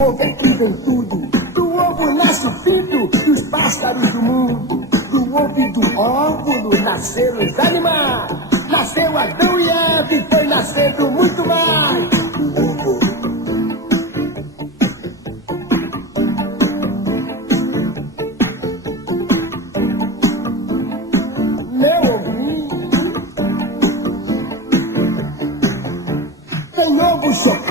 ovo é que vem tudo. Do ovo nasce o pinto dos pássaros do mundo. Do ovo e do óvulo nasceram os animais. Nasceu Adão e Eva e foi nascendo muito mais. O ovo. Meu ovinho. Tem ovo chocado.